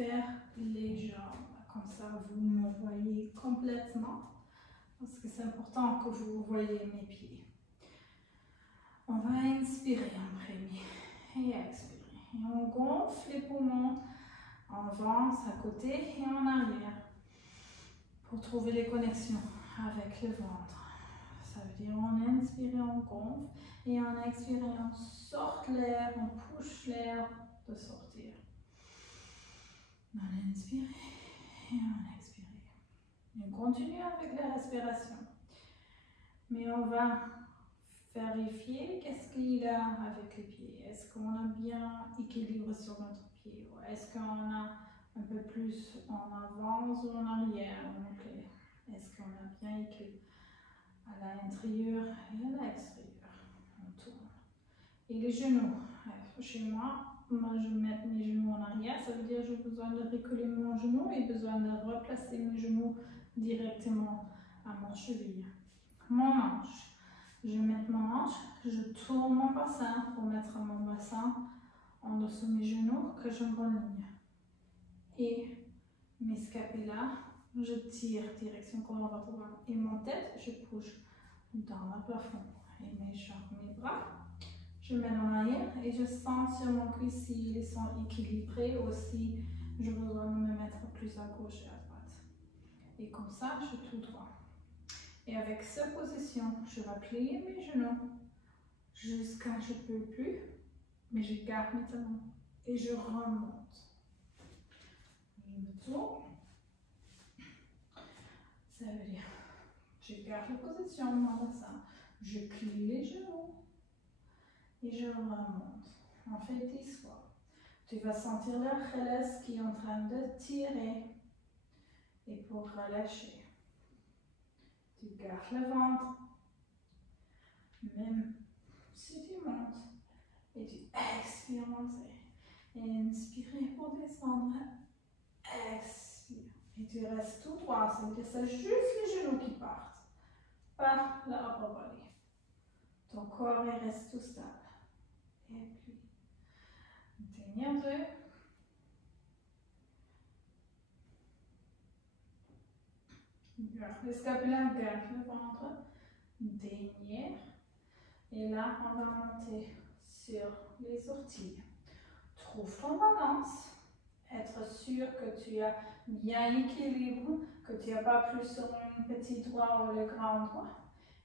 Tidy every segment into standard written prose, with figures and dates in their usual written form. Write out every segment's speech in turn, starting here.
faire les jambes. Comme ça, vous me voyez complètement. Parce que c'est important que vous voyez mes pieds. On va inspirer en premier et expirer. Et on gonfle les poumons. On avance à côté et en arrière. Pour trouver les connexions avec le ventre. Ça veut dire on inspire, on gonfle. Et en expirant, on sort l'air, on pousse l'air de sortir. On inspire et on expire. Et on continue avec la respiration. Mais on va vérifier qu'est-ce qu'il y a avec les pieds. Est-ce qu'on a bien équilibré sur notre pied? Est-ce qu'on a un peu plus en avant ou en arrière? Est-ce qu'on a bien équilibré à l'intérieur et à l'extérieur? On tourne. Et les genoux. Chez moi, je mets mes genoux en arrière. Ça veut dire que j'ai besoin de reculer mon genou et besoin de replacer mes genoux directement à mon cheville. Mon hanche. Je mets mon hanche, je tourne mon bassin pour mettre mon bassin en dessous de mes genoux, que je me ligne. Et mes scapula, je tire direction droite. Et mon tête, je pousse dans le plafond. Et mes jambes, mes bras, je mets en arrière et je sens sur mon cuisse s'ils sont équilibrés aussi. Je besoin de me mettre plus à gauche et à droite. Et comme ça, je tourne droit. Et avec cette position, je vais plier mes genoux jusqu'à je ne peux plus, mais je garde mes talons et je remonte. Je me tourne. Ça veut dire, je garde la position de mon bassin, je plie les genoux et je remonte. On fait 10 fois. Tu vas sentir le relâche qui est en train de tirer et pour relâcher. Tu gardes le ventre, même si tu montes, et tu expires monter. Inspire pour descendre, expire. Et tu restes tout droit, ça veut dire que c'est juste les genoux qui partent, pas la upper body. Ton corps il reste tout stable. Et puis, dernière 2. Garde le scapula, garde le ventre. Dernière. Et là, on va monter sur les orteils. Trouve ton balance. Être sûr que tu as bien équilibre, que tu n'as pas plus sur un petit doigt ou le grand doigt.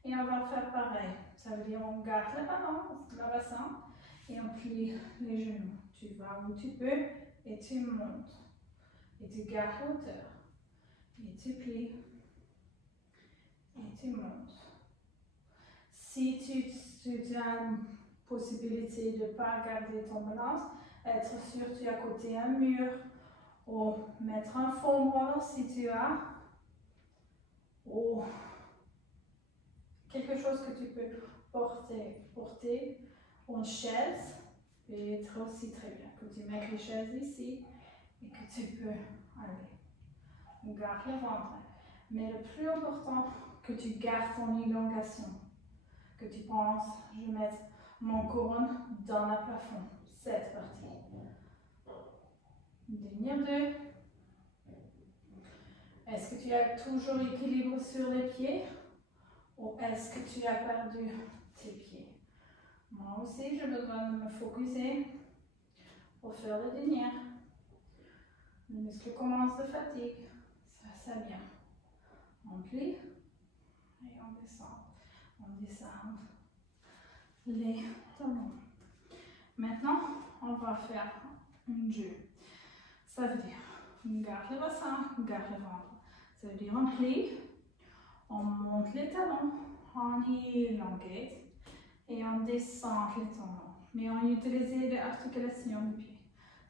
Et on va faire pareil. Ça veut dire on garde la balance, le bassin, et on plie les genoux. Tu vas où tu peux et tu montes. Et tu gardes hauteur. Et tu plies. Et tu montes. Si tu as une possibilité de ne pas garder ton balance, être sûr que tu es à côté d'un mur ou mettre un foam roller si tu as, ou quelque chose que tu peux porter en chaise, peut être aussi très bien. Que tu mets les chaises ici et que tu peux aller. Garde le ventre. Mais le plus important, que tu gardes ton élongation. Que tu penses, je vais mettre mon couronne dans le plafond. Cette partie. Dernière 2. Est-ce que tu as toujours l'équilibre sur les pieds ou est-ce que tu as perdu tes pieds? Moi aussi, j'ai besoin de me focuser pour faire le dernier. Le muscle commence de fatigue. Ça bien. On plie et on descend. On descend les talons. Maintenant, on va faire un jeu. Ça veut dire, on garde le bassin, on garde le ventre. Ça veut dire on plie, on monte les talons, on élongate et on descend les talons. Mais on utilise l'articulation du pied.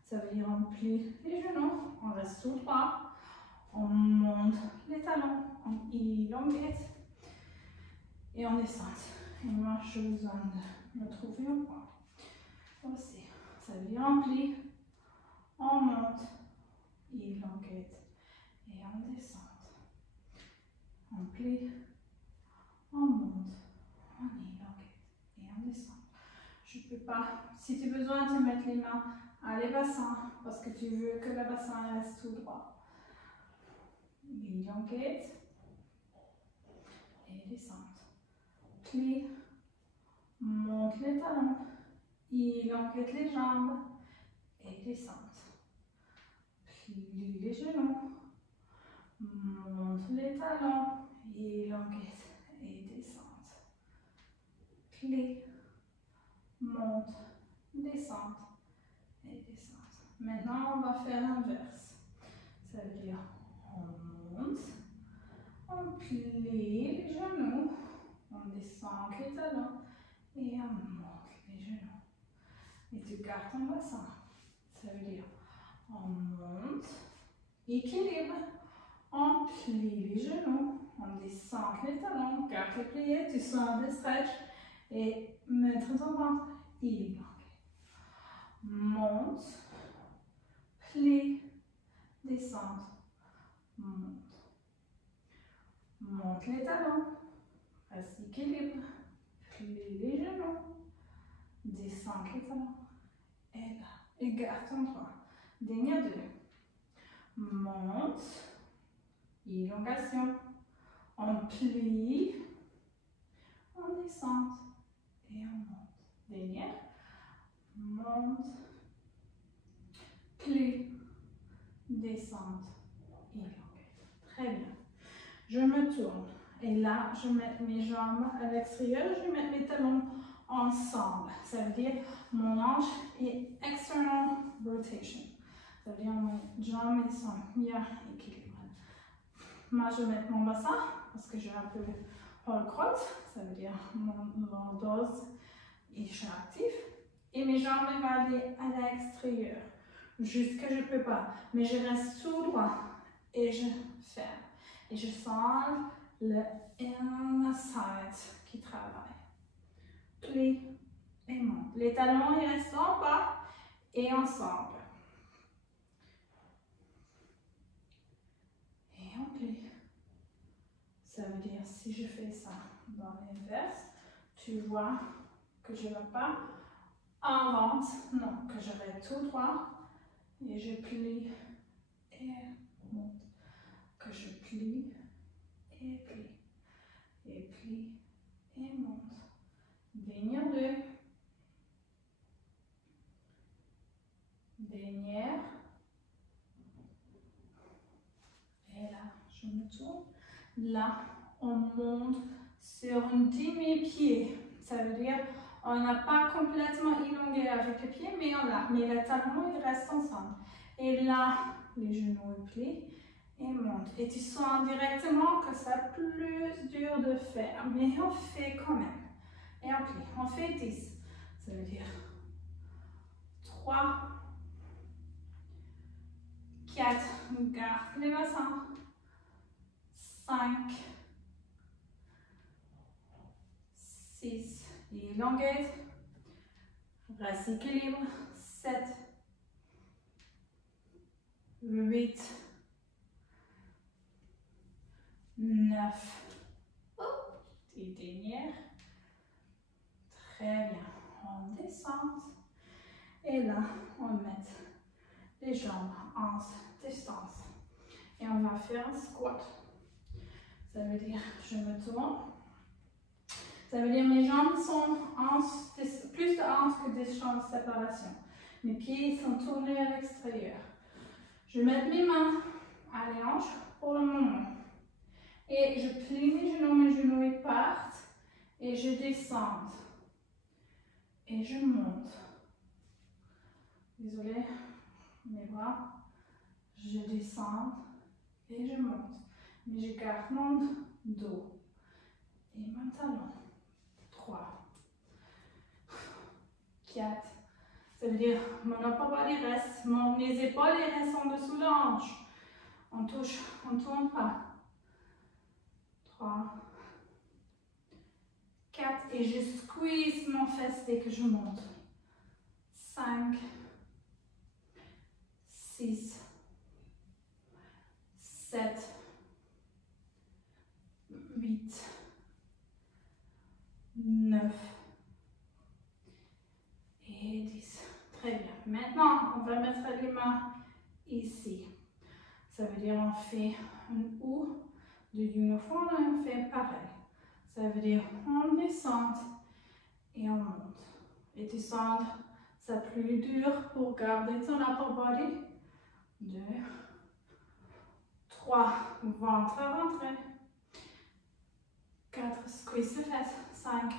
Ça veut dire on plie les genoux, on reste tout droit, on monte les talons, on élongate et on descend. Et moi, j'ai besoin de me trouver au point. Aussi, ça veut dire on plie, on monte, élongate et on descend. On plie, on monte, on élongate et on descend. Je ne peux pas, si tu as besoin de mettre les mains Allez, bassin, parce que tu veux que le bassin reste tout droit. Elongate et descente. Plie, monte les talons, elongate les jambes et descente. Plie les genoux, monte les talons, elongate et descente. Plie, monte, descente et descente. Maintenant, on va faire l'inverse. Ça veut dire on monte, on plie les genoux, on descend les talons et on monte les genoux. Et tu gardes ton bassin. Ça veut dire on monte, équilibre, on plie les genoux, on descend les talons, garde les pliés, tu sens le stretch et mettre ton ventre équilibré. Monte, plie, descente, monte. Monte les talons, reste équilibre, plie les genoux, descend les talons, et là, et garde ton droit. Dernier 2. Monte, élongation, on plie, on descend et on monte. Dernier, monte, plie, descend, élongate. Très bien. Je me tourne et là, je mets mes jambes à l'extérieur, je mets mes talons ensemble. Ça veut dire mon hanche est external rotation. Ça veut dire mes jambes sont bien équilibrées. Moi, je mets mon bassin parce que j'ai un peu hors crotte. Ça veut dire mon dos est actif. Et mes jambes vont aller à l'extérieur. Jusque je ne peux pas. Mais je reste tout droit et je ferme. Et je sens le inner side qui travaille. Plie et monte. Les talons ils restent en bas et ensemble. Et on plie. Ça veut dire si je fais ça dans l'inverse, tu vois que je ne vais pas invente, non, que je vais tout droit et je plie et monte. Que je plie et plie. Et plie et monte. Dernière 2. Dernière. Et là, je me tourne. Là, on monte sur un demi-pied. Ça veut dire on n'a pas complètement élongé avec les pieds, mais on l'a. Mais les talons, ils restent ensemble. Et là, les genoux ils plient et montent. Et tu sens directement que c'est plus dur de faire, mais on fait quand même. Et on plie. On fait 10. Ça veut dire 3, 4, garde les bassins. 5, 6, elongate, reste équilibre, 7, 8, 9, et dernière, très bien, on descend, et là, on met les jambes en distance, et on va faire un squat. Ça veut dire, je me tourne. Ça veut dire mes jambes sont plus de hanches que des jambes de séparation. Mes pieds sont tournés à l'extérieur. Je mets mes mains à les hanches pour le moment. Et je plie mes genoux ils partent. Et je descends. Et je monte. Désolée, mes bras. Je descends et je monte. Mais je garde mon dos et mon talon. 3, 4, ça veut dire mon upper body reste, mes épaules restent en dessous de la hanche. On touche, on ne tourne pas. 3, 4 et je squeeze mon fesse dès que je monte. 5, 6, 7, 8, 9 et 10. Très bien. Maintenant, on va mettre les mains ici. Ça veut dire on fait un ou de uniforme, on fait pareil. Ça veut dire on descend et on monte. Et descendre, c'est plus dur pour garder ton upper body. 2, 3, ventre rentré. 4, squeeze les fesses. 5,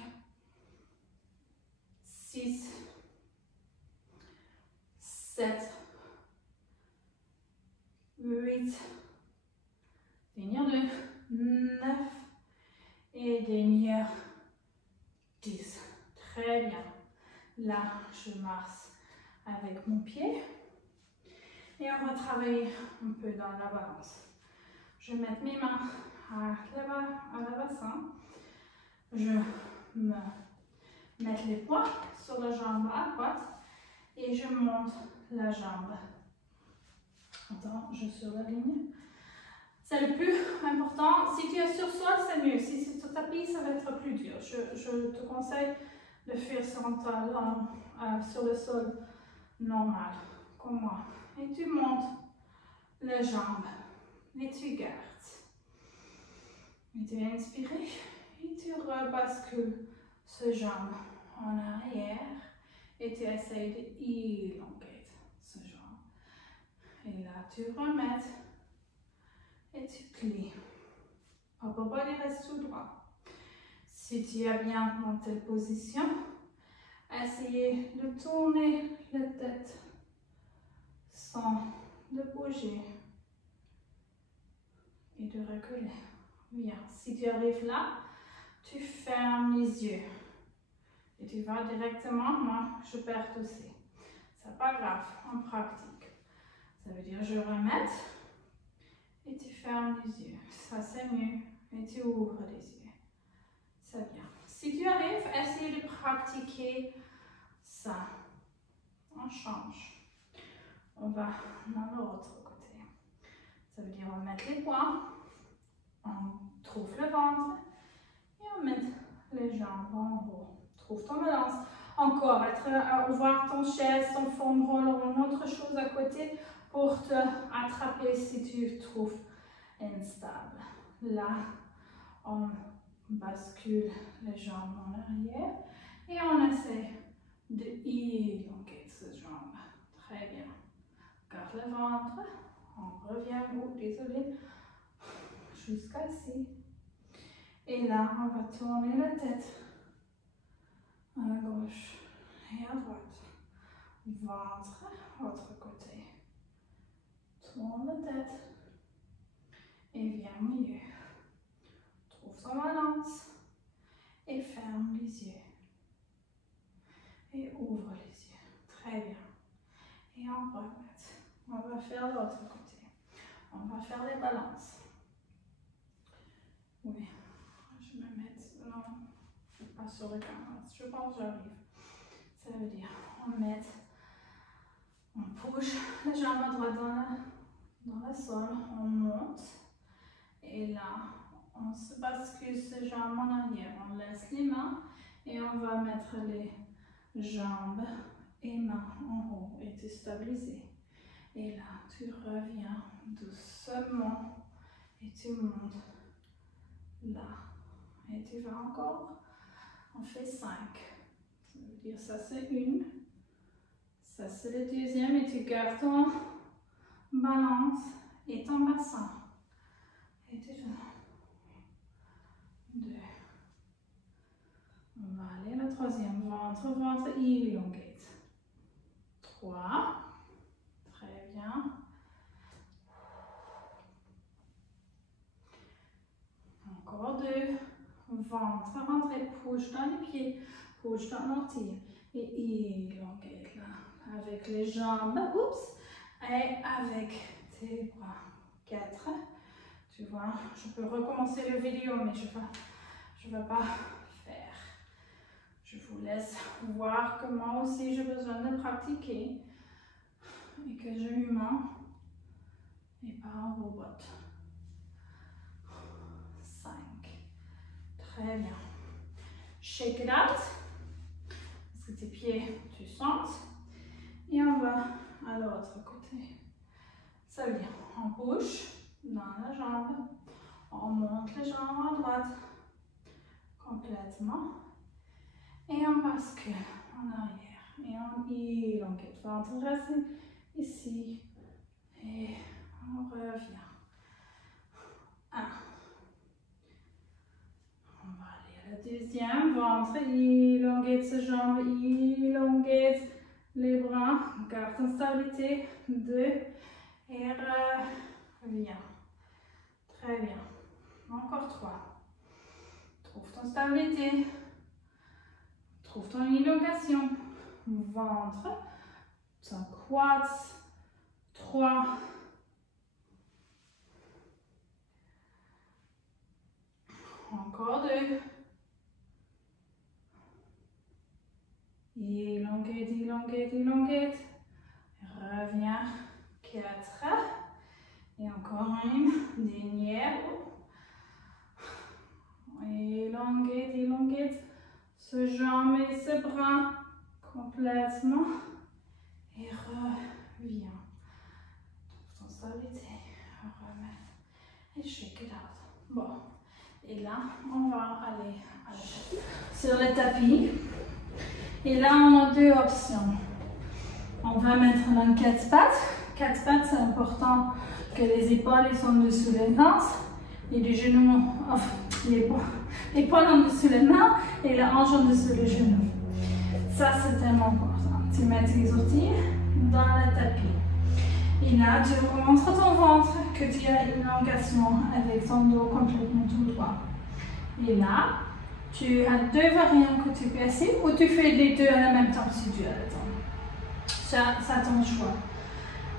6, 7, 8, dernière 2, 9 et dernière 10. Très bien. Là, je marche avec mon pied et on va travailler un peu dans la balance. Je vais mettre mes mains à la bassin. Je me mets les poings sur la jambe à droite et je monte la jambe. Attends, je suis sur la ligne. C'est le plus important. Si tu es sur sol, c'est mieux. Si c'est sur tapis, ça va être plus dur. Je te conseille de faire sur le sol normal, comme moi. Et tu montes les jambes et tu gardes. Et tu inspires et tu rebascules ce jambe en arrière et tu essaies d'élonguer ce jambe. Et là, tu remets et tu plies. Upper body reste tout droit. Si tu es bien dans telle position, essayez de tourner la tête sans de bouger et de reculer. Bien. Si tu arrives là, tu fermes les yeux et tu vas directement. Moi, je perds aussi. C'est pas grave, on pratique. Ça veut dire je remets et tu fermes les yeux. Ça c'est mieux. Et tu ouvres les yeux. C'est bien. Si tu arrives, essaye de pratiquer ça. On change. On va dans l'autre côté. Ça veut dire on met les poings, on trouve le ventre et on met les jambes en haut. Trouve ton balance. Encore, voir ton chaise, ton foam roller ou une autre chose à côté pour te attraper si tu trouves instable. Là, on bascule les jambes en arrière et on essaie d'élonguer ces jambes. Très bien. Garde le ventre. On revient, désolé, jusqu'à ici. Et là, on va tourner la tête à gauche et à droite. Ventre, autre côté. Tourne la tête et viens au milieu. Trouve ton balance et ferme les yeux. Et ouvre les yeux. Très bien. Et on remet. On va faire l'autre côté. On va faire les balances. Oui. Je me mets. Non, pas sur le caméra. Je pense que j'arrive. Ça veut dire, on push la jambe à droite dans le sol, on monte. Et là, on se bascule ces jambes en arrière. On laisse les mains et on va mettre les jambes et mains en haut et te stabiliser. Et là, tu reviens doucement et tu montes là. Et tu vas encore. On fait 5. Ça veut dire ça c'est une. Ça c'est le deuxième et tu gardes ton balance et ton bassin. Et tu vas. 2. On va aller à la troisième. Ventre, ventre, elongate. 3. Très bien. Encore 2. Ventre, ventre et push dans les pieds. Push dans l'ortie. Et elongate là. Avec les jambes. Oups. Et avec tes bras. 4. Tu vois, je peux recommencer la vidéo, mais je ne vais pas faire. Je vous laisse voir que moi aussi j'ai besoin de pratiquer et que je humain et pas un robot. 5. Très bien. Shake it out. Est-ce que tes pieds, tu sens? Et on on va à l'autre côté. Ça veut dire, on bouge dans la jambe, on monte les jambes à droite complètement et on bascule en arrière et on élongue. Ventre reste ici et on revient. 1. On va aller à la deuxième, ventre, élonguez ces jambes, élonguez les bras, garde en stabilité, 2 et reviens. Très bien. Encore 3. Trouve ton stabilité, trouve ton élongation, ventre, ton quads, 3. Encore 2. Élongate, élongate, élongate. Reviens. 4. Et encore une. Dernière. Élongate, élongate. Ce jambe et ce bras complètement. Et reviens. Trouve ton stabilité. Remets. Et shake it out. Bon. Et là, on va aller sur le tapis. Et là, on a 2 options. On va mettre dans 4 pattes. 4 pattes, c'est important que les épaules sont dessous les mains et les genoux, enfin, l'épaule en dessous les mains et la hanche en dessous les genoux. Ça, c'est tellement important. Tu mets tes orteils dans le tapis. Et là, tu montres ton ventre que tu as une élongation avec ton dos complètement tout droit. Et là, tu as 2 variantes que tu peux essayer ou tu fais les 2 en même temps si tu as le temps. Ça ton choix.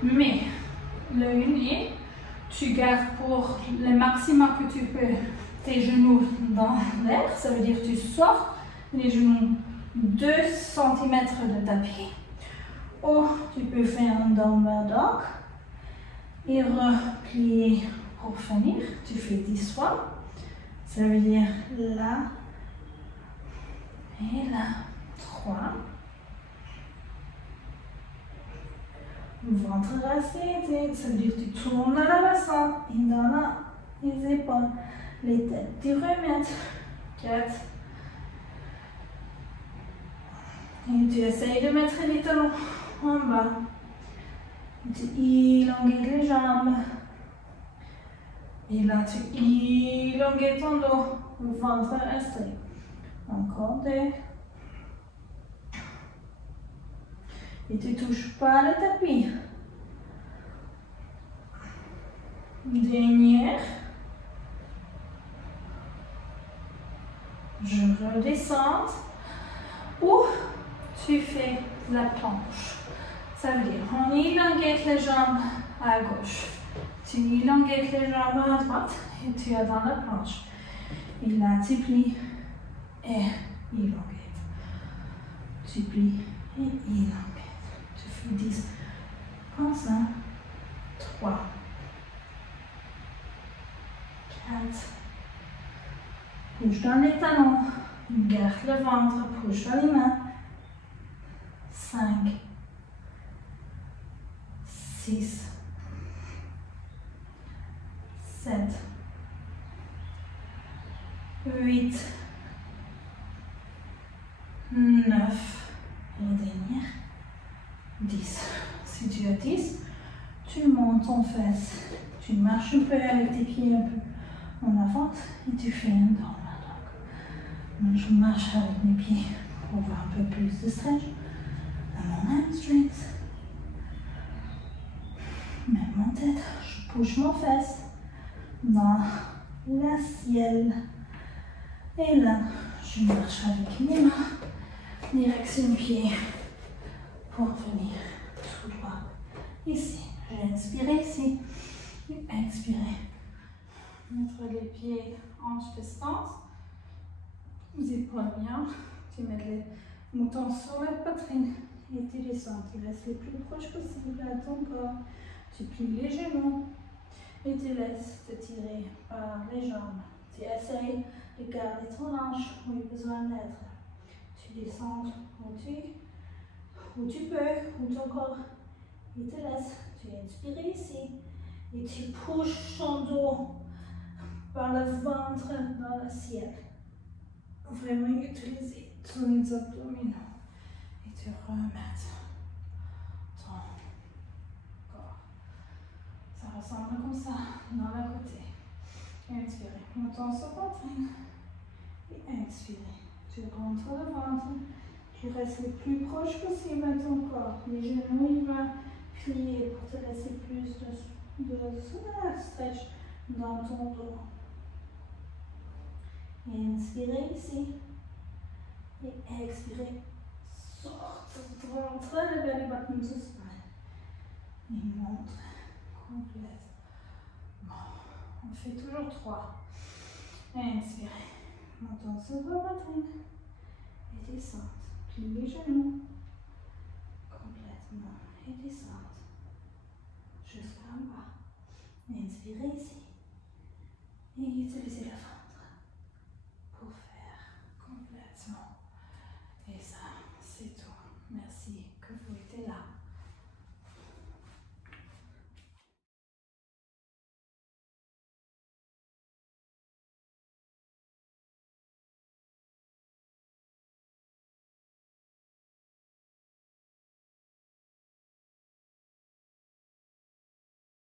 Mais le unique, tu gardes pour le maximum que tu peux tes genoux dans l'air. Ça veut dire que tu sors les genoux 2 cm de tapis. Ou tu peux faire un downward dog et replier pour finir. Tu fais 10 fois. Ça veut dire là et là. 3. Ventre rasé, ça veut dire que tu tournes dans le bassin et dans les épaules. Les têtes, tu remets. 4. Et tu essayes de mettre les talons en bas. Tu élongues les jambes. Et là, tu élongues ton dos. Ventre resté. Encore 2. Et tu ne touches pas le tapis. Dernière. Je redescends. Ou tu fais la planche. Ça veut dire, on élongue les jambes à gauche. Tu élongues les jambes à droite et tu es dans la planche. Et là, tu plies et élongues. Tu plies et élongues. Tu fais 10 comme ça. 3. 4. Bouge dans les talons. Garde le ventre. Bouge dans les mains. 5. 6. 7. 8. 9. Et dernière. 10. Si tu as 10, tu montes ton fesse. Tu marches un peu avec tes pieds un peu en avant et tu fais un downward dog. Je marche avec mes pieds pour avoir un peu plus de stretch dans mon hamstrings. Même mon tête, je pousse mon fesse dans la ciel. Et là, je marche avec mes mains, direction pied, pour venir tout droit ici. J'ai inspiré ici, et expiré. Mettre les pieds hanches distance, les épaules bien. Tu mets les moutons sur la poitrine et tu descends. Tu restes le plus proche possible à ton corps. Tu plies les genoux et tu laisses te tirer par les jambes. Tu essayes de garder ton hanche où il y a besoin d'être. Tu descends où tu où tu peux, où ton corps il te laisse. Tu inspires ici et tu pousses ton dos par le ventre dans le ciel. Vraiment utiliser ton abdominaux et tu remettre ton corps. Ça ressemble comme ça dans le côté. Inspirez, montons sur poitrine et inspirez. Tu rentres le ventre, tu restes le plus proche possible à ton corps. Les genoux, il va plier pour te laisser plus de stretch dans ton dos. Inspirez ici et expirez. Sorte, rentre le belly button to spine et monte complètement. On fait toujours 3. Inspirez. Montons sur vos poitrines et descente. Pliez les genoux complètement et descente jusqu'en bas. Inspirez ici et utilisez la fin.